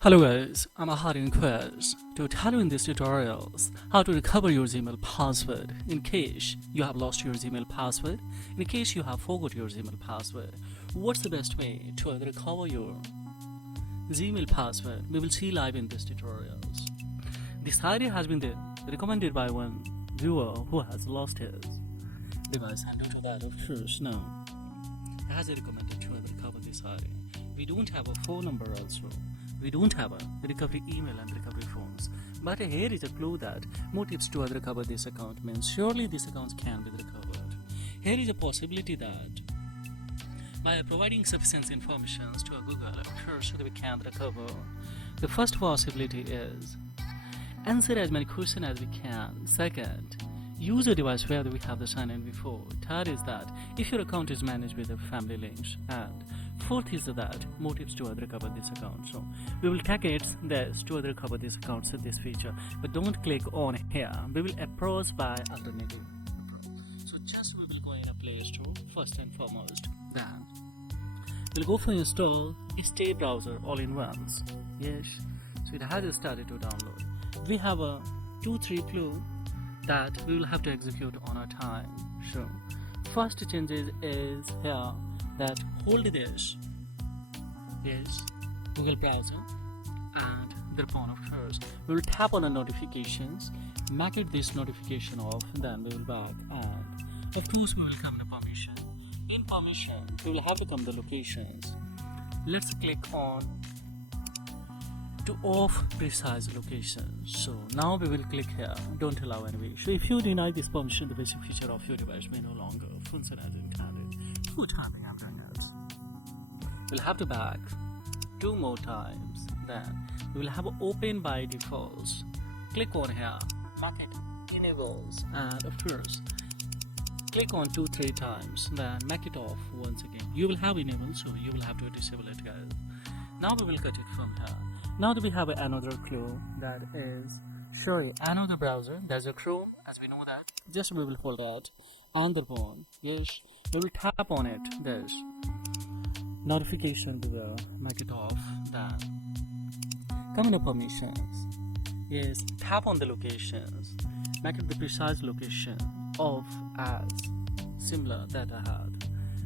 Hello guys, I'm Ahari Quest to tell you in these tutorials how to recover your Gmail password in case you have lost your Gmail password, in case you have forgot your Gmail password. What's the best way to recover your Gmail password? We will see live in these tutorials. This idea has been recommended by one viewer who has lost his device, and due to that, of course, now he has recommended to recover this idea. We don't have a phone number also. We don't have a recovery email and recovery phones. But here is a clue that more tips to recover this account means surely these accounts can be recovered. Here is a possibility that by providing sufficient information to a Google, so that we can recover. The first possibility is answer as many questions as we can. Second, use a device where we have the sign in before. Third is that if your account is managed with the family links. And fourth is that more tips to recover this account. So we will take it this to recover this account with this feature, but don't click on here. We will approach by alternative. So just we will go in a Play Store first and foremost. Then we'll go for install Stay browser all in once. Yes, so it has started to download. We have a 2-3 clue that we will have to execute on our time. So first changes is here that hold this Google browser and thereupon of course we will tap on the notifications, make it this notification off, then we will back, and of course we will come to permission. In permission we will have to come the locations. Let's click on to off precise locations. So now we will click here, don't allow any. So if you deny this permission, the basic feature of your device may no longer function as intended. Two times I've done that. We'll have to back 2 more times. Then we will have open by defaults. Click on here, mark it enables, and of course click on 2-3 times. Then make it off once again. You will have enable, so you will have to disable it, guys. Now we will cut it from here. Now that we have another clue that is showing another browser. There's a Chrome, as we know that. Just we will hold out on the phone. Yes, we will tap on it. This notification will make it off. Then come into permissions. Yes, tap on the locations. Make it the precise location of as similar that I had.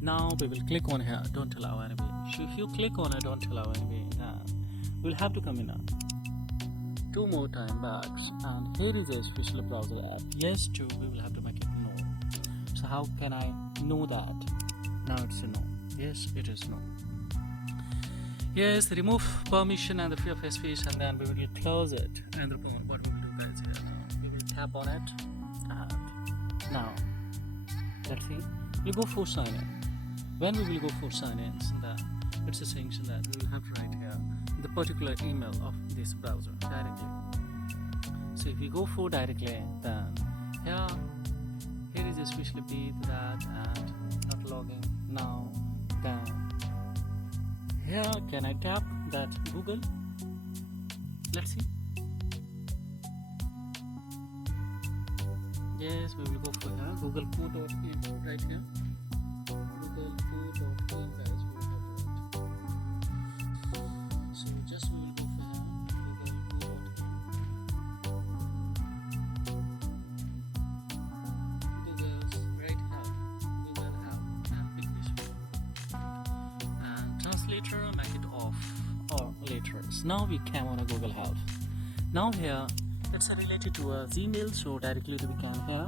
Now we will click on here. Don't allow enemy. So if you click on it, don't allow enemy. We'll have to come in 2 more time backs, and here is a special browser app. Yes, too, we will have to make it no. So how can I know that? Now it's a no. Yes, it is no. Yes, remove permission and the free of space, and then we will close it. And what we will do, guys, here we will tap on it, and now let's see. We go for sign in. When we will go for sign in, then it's a saying that we will have to write here the particular email of this browser directly. So if we go for directly, then here is especially be that and not logging now. Then here can I tap that Google? Let's see. Yes, we will go for here Google port.in right here. Google port.in, guys. Just we will go for Google right here. Google have and pick this one. And translator make it off or letters. Now we came on a Google Help. Now here it's related to a Gmail, so directly we can here.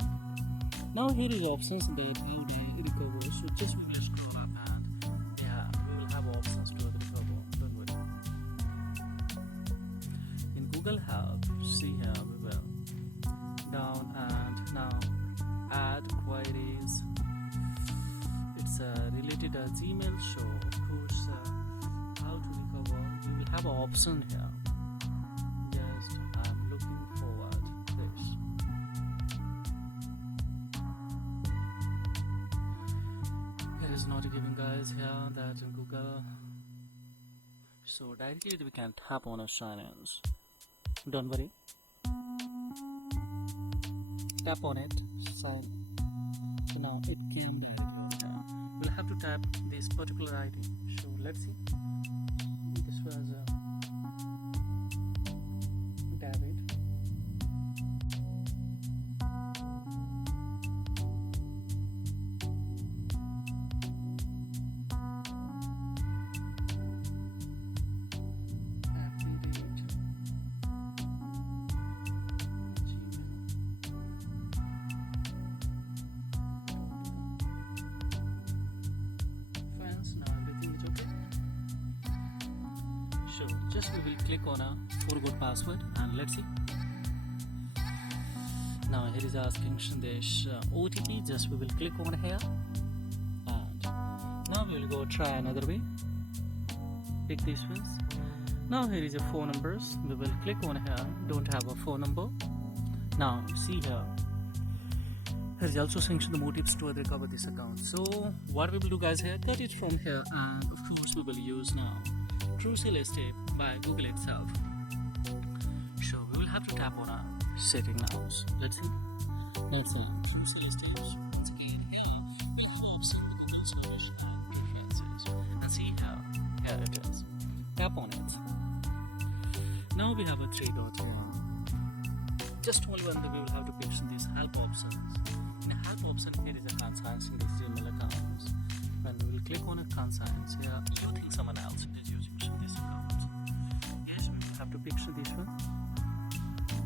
Now here is options the view the recover. So just we will scroll up and we will have options to recover. Google Help, see here we will down and now add queries. It's related to Gmail, so of course how to recover. We will have an option here. Just I'm looking forward this. It is not giving, guys, here that in Google. So directly we can tap on a sign-ins. Don't worry. Tap on it, sign. So now it came directly. We'll have to tap this particular ID. So let's see. This was just we will click on a forgot password and let's see. Now here is asking this OTP, just we will click on here and now we will go try another way. Pick these ones. Now here is your phone numbers, we will click on here, don't have a phone number. Now see here, there is also sanction the motives to recover this account. So what we will do guys here, cut it from here and of course we will use now Trueseal Escape by Google itself. So we will have to tap on a setting now. So let's see. Let's see. Trueseal Escape. Once again here we have option Google solution and preferences. And see here it is. Tap on it. Now we have a three dots here. Just only one that we will have to pick these help options. In the help option here is a conscience in these Gmail accounts. When we will click on a conscience here, you think someone else is using this account. Yes, we will have to pick this one.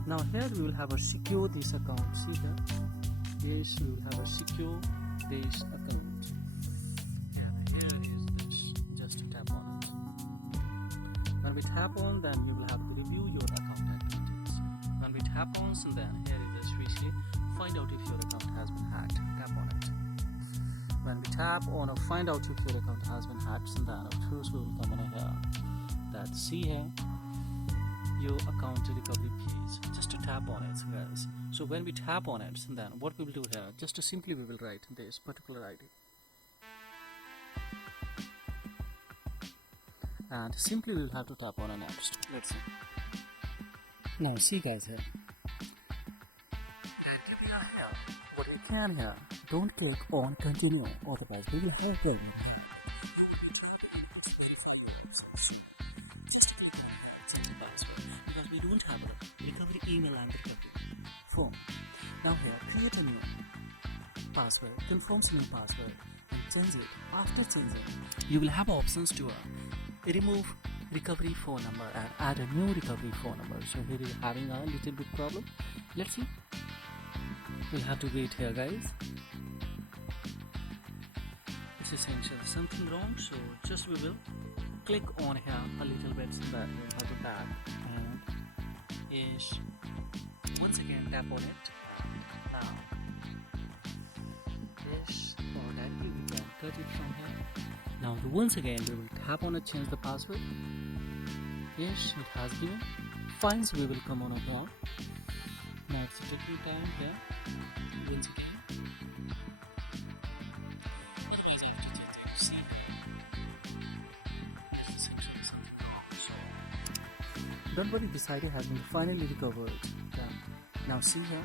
Now here we will have a secure this account. See here. Yes, we will have a secure this account. Here is this. Just tap on it. When we tap on, then you will have to review your account activities. When we tap on, so then here is a switch. Find out if your account has been hacked. Tap on it. When we tap on find out if your account has been hacked, and then of course we will come in here that see here your account recovery keys. Just to tap on it guys. So when we tap on it, and then what we will do here, just to simply we will write this particular ID and simply we will have to tap on a next. Let's see. Now see guys here. What we can here, don't click on continue, otherwise we will have a problem. Just click on change the password because we don't have a recovery email and recovery form. Now here, create a new password, confirm new password and change it. After changing, you will have options to remove recovery phone number and add a new recovery phone number. So here is having a little bit problem. Let's see. We'll have to wait here guys. It's essential something wrong, so just we will click on here a little bit so that we'll have to tap and yes, once again tap on it and now yes, or directly we can cut it from here. Now once again we will tap on it, change the password. Yes, it has given. Fine, so we will come on here. Now it's taking time here. Once again. Otherwise I have to change it. See. This is actually something wrong. So don't worry, this ID has been finally recovered. Now see here.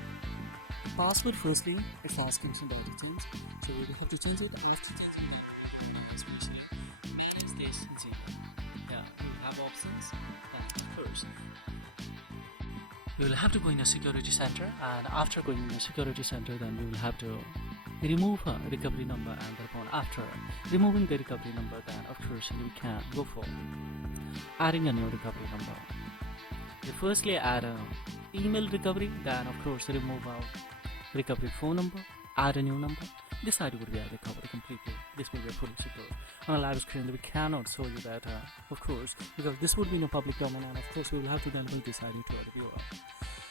The password firstly it's asking somebody to change. So we will have to change it after changing it. Especially is this 0. Yeah, we have options and first we will have to go in a security center, and after going in a security center then we will have to remove a recovery number, and thereupon after removing the recovery number then of course we can go for adding a new recovery number. We firstly add a email recovery, then of course remove our recovery phone number, add a new number. This ID would be a recovery completely. This will be fully secure. On a live screen we cannot show you that of course, because this would be in a public domain, and of course we will have to deliver this ID to our viewer.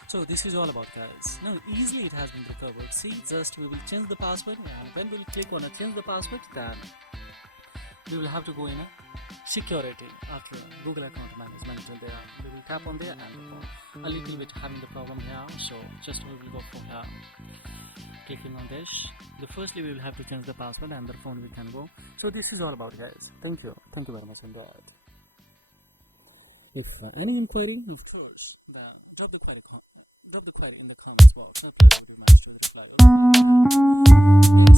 So this is all about guys. Now easily it has been recovered. See, just we will change the password, and when we will click on a change the password, then we will have to go in a security after Google account management, and there we will tap on there and a little bit having the problem here, so just we will go for here. Clicking on this, the firstly we will have to change the password, and the phone we can go. So this is all about guys. Thank you very much on that. If any inquiry, of course, then drop the query in the comments box. Not to reply.